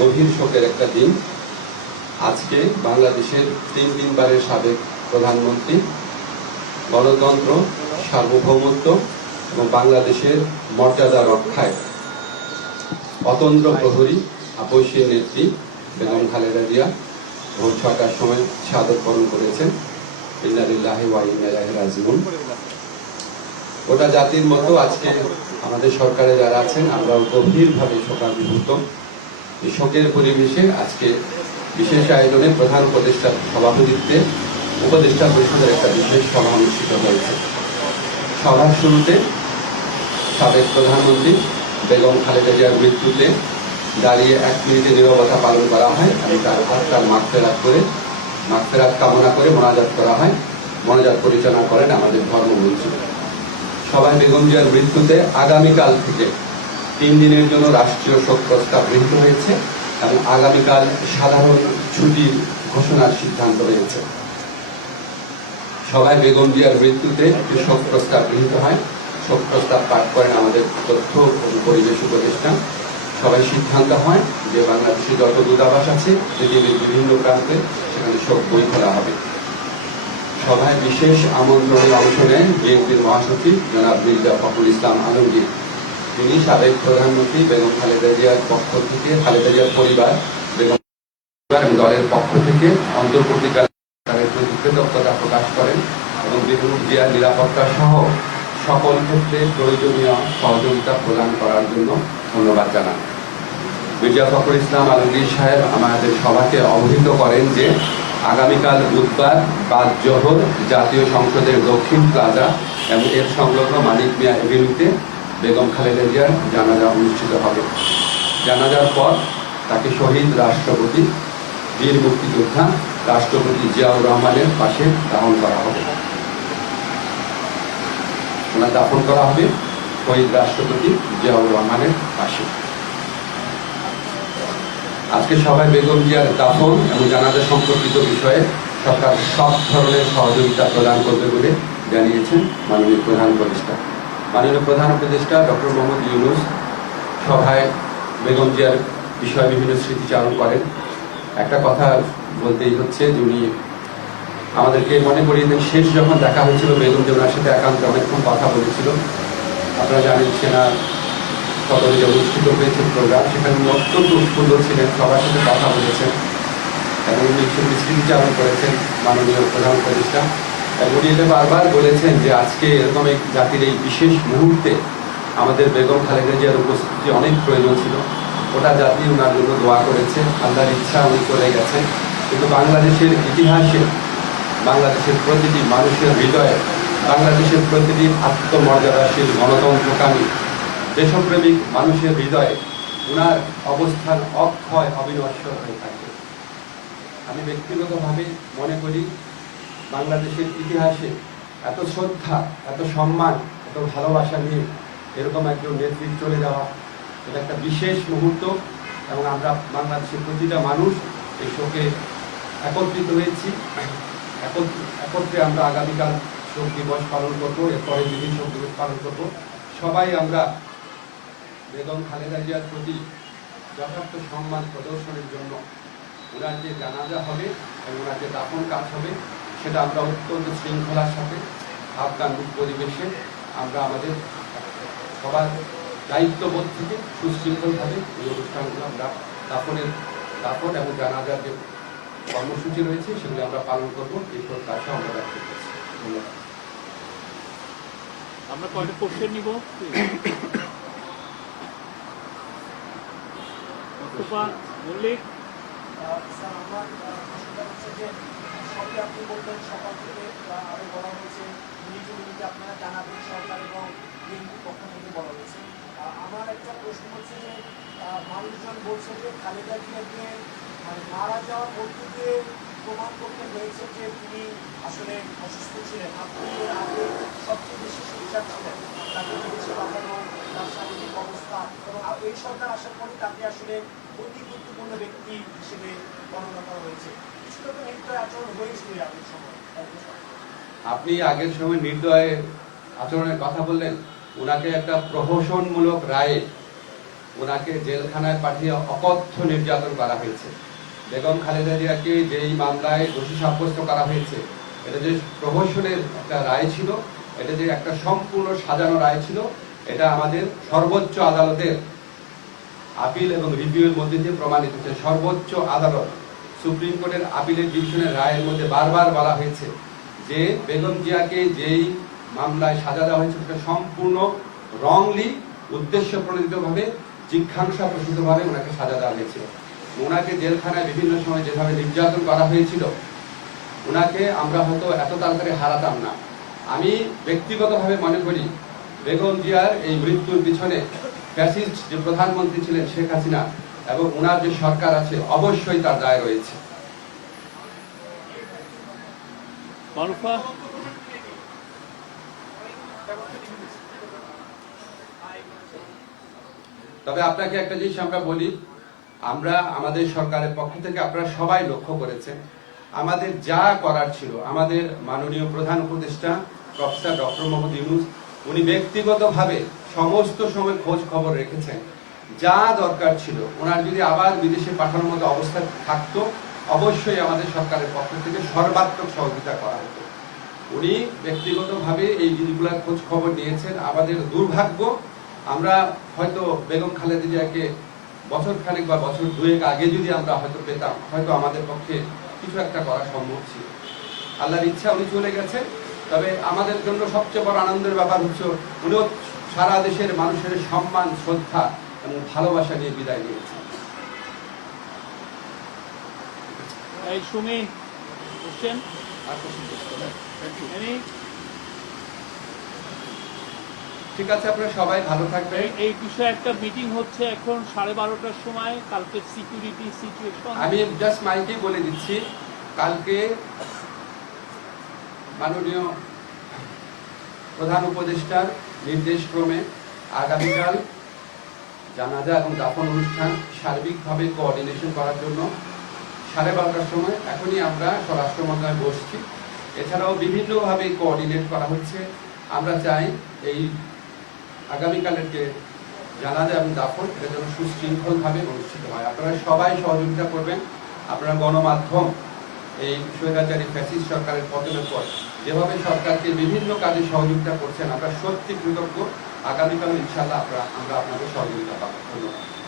গভীর শোকের একটা দিন। আজকে বাংলাদেশের 3 বারের সাবেক প্রধানমন্ত্রী, গণতন্ত্র, সার্বভৌমত্ব এবং বাংলাদেশের মর্যাদা রক্ষায় অতন্দ্র প্রহরী আপসীর নেত্রী বেগম খালেদা জিয়া ভোর 6টার সময় শাহাদত বরণ করেছেন। ইন্না লিল্লাহি ওয়া ইন্না ইলাইহি রাজিউন। গোটা জাতির মতো আজকে আমাদের সরকারে যারা আছেন আমরাও গভীরভাবে শোকাভিভূত। এই শোকের পরিবেশে আজকে বিশেষ আয়োজনে প্রধান উপদেষ্টার সভাপতিত্বে উপদেষ্টা পরিষদের একটা বিশেষ সভা অনুষ্ঠিত হয়েছে। সভার শুরুতে সাবেক প্রধানমন্ত্রী বেগম খালেদা জিয়ার মৃত্যুতে দাঁড়িয়ে 1 মিনিটের নীরবতা পালন করা হয় এবং তার আত্মার মাগফিরাত কামনা করে মোনাজাত করা হয়। মোনাজাত পরিচালনা করেন আমাদের ধর্মমন্ত্রী। সবাই বেগম জিয়ার মৃত্যুতে আগামীকাল থেকে 3 দিনের জন্য রাষ্ট্রীয় শোক প্রস্তাব গৃহীত হয়েছে এবং আগামীকাল সাধারণ ছুটির ঘোষণার সিদ্ধান্ত হয়েছে। সবাই বেগম জিয়ার মৃত্যুতে একটি শোক প্রস্তাব গৃহীত হয়। শোক প্রস্তাব পাঠ করেন আমাদের তথ্য ও পরিবেশ উপদেষ্টা। সবাই সিদ্ধান্ত হয় যে বাংলাদেশে যত দূতাবাস আছে পৃথিবীর বিভিন্ন প্রান্তে সেখানে শোক বই খোলা হবে। সভায় বিশেষ আমন্ত্রণে অংশ নেন বিএনপির মহাসচিব জনাব মির্জা ফখরুল ইসলাম আলমগীর। তিনি সাবেক প্রধানমন্ত্রী বেগম খালেদা জিয়ার পক্ষ থেকে, খালেদা জিয়ার পরিবার, বেগম এবং দলের পক্ষ থেকে অন্তর্বর্তীকালীন সরকারের প্রতি কৃতজ্ঞতা প্রকাশ করেন এবং বেগম জিয়ার নিরাপত্তা সহ সকল ক্ষেত্রে প্রয়োজনীয় সহযোগিতা প্রদান করার জন্য ধন্যবাদ জানান। মির্জা ফখরুল ইসলাম আলমগীর সাহেব আমাদের সভাকে অবহিত করেন যে আগামীকাল বুধবার বাদ জোহর জাতীয় সংসদের দক্ষিণ প্লাজা এবং এর সংলগ্ন মানিক মিয়া এভিনিউতে বেগম খালেদা জিয়ার জানাজা অনুষ্ঠিত হবে। জানাজার পর তাকে শহীদ রাষ্ট্রপতি, বীর মুক্তিযোদ্ধা রাষ্ট্রপতি জিয়াউর রহমানের পাশে দাফন করা হবে। ওনার দাফন করা হবে শহীদ রাষ্ট্রপতি জিয়াউর রহমানের পাশে। আজকে সবাই বেগম জিয়ার দাফন এবং জানাজা সম্পর্কিত বিষয়ে সরকার সব ধরনের সহযোগিতা প্রদান করবে বলে জানিয়েছেন মাননীয় প্রধান উপদেষ্টা। মাননীয় প্রধান উপদেষ্টা ডক্টর মোহাম্মদ ইউনূস সভায় বেগম জিয়ার বিষয়ে বিভিন্ন স্মৃতিচারণ করেন। একটা কথা বলতেই হচ্ছে যে উনি আমাদেরকে মনে করিয়ে দেন শেষ যখন দেখা হয়েছিল বেগম জিয়া ওনার সাথে একান্তে অনেকক্ষণ কথা বলেছিল। আপনারা জানেন সেনা সদরে যে অনুষ্ঠিত হয়েছে প্রোগ্রাম, সেখানে উনি অত্যন্ত উৎফুল্ল ছিলেন, সবার সাথে কথা বলেছেন এবং উনি স্মৃতিচারণ করেছেন মাননীয় প্রধান উপদেষ্টা। এবং উনি এটা বারবার বলেছেন যে আজকে এরকম এক জাতির এই বিশেষ মুহূর্তে আমাদের বেগম খালেদা জিয়ার উপস্থিতি অনেক প্রয়োজন ছিল। ওটা জাতি ওনার জন্য দোয়া করেছে, আল্লাহর ইচ্ছা উনি চলে গেছেন। কিন্তু বাংলাদেশের ইতিহাসে, বাংলাদেশের প্রতিটি মানুষের হৃদয়ে, বাংলাদেশের প্রতিটি আত্মমর্যাদাশীল গণতন্ত্রকামী দেশপ্রেমিক মানুষের হৃদয়ে ওনার অবস্থান অক্ষয় অবিনশ্বর হয়ে থাকবে। আমি ব্যক্তিগতভাবে মনে করি বাংলাদেশের ইতিহাসে এত শ্রদ্ধা, এত সম্মান, এত ভালোবাসা নিয়ে এরকম একজন নেতৃত্ব চলে যাওয়া এটা একটা বিশেষ মুহূর্ত এবং আমরা বাংলাদেশের প্রতিটা মানুষ এই শোকে একত্রিত হয়েছি। একত্রে আমরা আগামীকাল শোক দিবস পালন করবো, এরপরে যেদিন শোক দিবস পালন করবো সবাই আমরা বেগম খালেদা জিয়ার প্রতি যথার্থ সম্মান প্রদর্শনের জন্য ওনার যে জানাজা হবে এবং ওনার যে দাফন কাজ হবে সেটা আমরা অত্যন্ত শৃঙ্খলার সাথে আফগান পরিবেশে আমরা আমাদের সবার দায়িত্ববোধ থেকে সুশৃঙ্খলভাবে এই অনুষ্ঠানগুলো আমরা দাফন এবং জানাজার যে কর্মসূচি রয়েছে সেগুলো আমরা পালন করবো। এই প্রত্যাশা আমরা ব্যক্ত করছি। ধন্যবাদ। আমরা কয়টা কোশ্চেন নিব? মল্লিক আমার প্রশ্নটা হচ্ছে যে সবই আপনি বলবেন সকাল থেকে আরো বলা হয়েছে মিনিটে আপনারা জানাবেন সরকার এবং বিএনপির পক্ষ থেকে বলা হয়েছে। আমার একটা প্রশ্ন হচ্ছে যে মানুষজন বলছে যে খালেদা জিয়াকে মানে মারা যাওয়ার মধ্য দিয়ে প্রমাণ করতে হয়েছে যে তিনি আসলে অসুস্থ ছিলেন। আপনি এর আগে সবচেয়ে বেশি সোচ্চার ছিলেন, তাকে বিদেশে পাঠানো, তার শারীরিক অবস্থা এবং এই সরকার আসার পরে তাকে আসলে অতি গুরুত্বপূর্ণ ব্যক্তি হিসেবে বর্ণনা করা হয়েছে। কিছুটা তো নির্দয় আচরণ হয়েছিল আগের সময়। আপনি আগের সময় নির্দয় আচরণের কথা বললেন, ওনাকে একটা প্রহসনমূলক রায়ে ওনাকে জেলখানায় পাঠিয়ে অকথ্য নির্যাতন করা হয়েছে। বেগম খালেদা জিয়াকে যেই মামলায় দোষী সাব্যস্ত করা হয়েছে, এটা যে প্রহসনের একটা রায় ছিল, এটা যে একটা সম্পূর্ণ সাজানো রায় ছিল, এটা আমাদের সর্বোচ্চ আদালতের আপিল এবং রিভিউয়ের মধ্যে দিয়ে প্রমাণিত হয়েছে। সর্বোচ্চ আদালত সুপ্রিম কোর্টের আপিলের ডিভিশনের রায়ের মধ্যে বারবার বলা হয়েছে যে বেগম জিয়াকে যেই মামলায় সাজা দেওয়া হয়েছে সেটা সম্পূর্ণ রংলি, উদ্দেশ্য প্রণোদিতভাবে, জিজ্ঞাসা প্রসূতভাবে ওনাকে সাজা দেওয়া হয়েছিল। ওনাকে জেলখানায় বিভিন্ন সময় যেভাবে নির্যাতন করা হয়েছিল, ওনাকে আমরা হয়তো এত তাড়াতাড়ি হারাতাম না। আমি ব্যক্তিগতভাবে মনে করি বেগম জিয়ার এই মৃত্যুর পিছনে ফ্যাসিস্ট যে প্রধানমন্ত্রী ছিলেন শেখ হাসিনা এবং ওনার যে সরকার আছে, অবশ্যই তার দায় রয়েছে। মারুফা, তবে আপনাকে একটা জিনিস আমরা বলি, আমরা আমাদের সরকারের পক্ষ থেকে আপনারা সবাই লক্ষ্য করেছেন, আমাদের যা করার ছিল, আমাদের মাননীয় প্রধান উপদেষ্টা প্রফেসর ডক্টর মোহাম্মদ ইউনূস উনি ব্যক্তিগতভাবে সমস্ত সময় খোঁজ খবর রেখেছেন। যা দরকার ছিল, ওনার যদি আবার বিদেশে পাঠানোর মতো অবস্থা থাকতো, অবশ্যই আমাদের সরকারের পক্ষ থেকে সর্বাত্মক সহযোগিতা করা হতো। উনি ব্যক্তিগতভাবে এই জিনিসগুলোর খোঁজ খবর নিয়েছেন। আমাদের দুর্ভাগ্য, আমরা হয়তো বেগম খালেদা জিয়াকে বছর খানেক বা বছর দুয়েক আগে যদি আমরা হয়তো পেতাম, হয়তো আমাদের পক্ষে কিছু একটা করা সম্ভব ছিল। আল্লাহর ইচ্ছা উনি চলে গেছেন। তবে আমাদের জন্য সবচেয়ে বড় আনন্দের ব্যাপার হচ্ছে উনিও সারা দেশের মানুষের সম্মান, শ্রদ্ধা এবং ভালোবাসা নিয়ে বিদায় নিয়েছেন। এই সুমি, কোশ্চেন? Any? ঠিক আছে, আপনারা সবাই ভালো থাকবেন। এই বিষয়ে একটা মিটিং হচ্ছে এখন 12:30টার সময়, কালকে সিকিউরিটি সিচুয়েশন। আমি জাস্ট মাইকে বলে দিচ্ছি, কালকে মাননীয় প্রধান উপদেষ্টার নির্দেশক্রমে আগামীকাল জানাজা এবং দাফন অনুষ্ঠান সার্বিকভাবে কোঅর্ডিনেশন করার জন্য 12:30টার সময় এখনই আমরা স্বরাষ্ট্র মন্ত্রণালয়ে বসছি। এছাড়াও বিভিন্নভাবে কোঅর্ডিনেট করা হচ্ছে। আমরা চাই এই আগামীকালের যে জানাজা এবং দাফন, এটা যেন সুশৃঙ্খলভাবে অনুষ্ঠিত হয়। আপনারা সবাই সহযোগিতা করবেন। আপনারা গণমাধ্যম এই স্বৈরাচারী ফ্যাসিস্ট সরকারের পতনের পর যেভাবে সরকারকে বিভিন্ন কাজে সহযোগিতা করছেন, আমরা সত্যি কৃতজ্ঞ। আগামীকাল ইনশাআল্লাহ আমরা আপনাদের সহযোগিতা পাবো। ধন্যবাদ।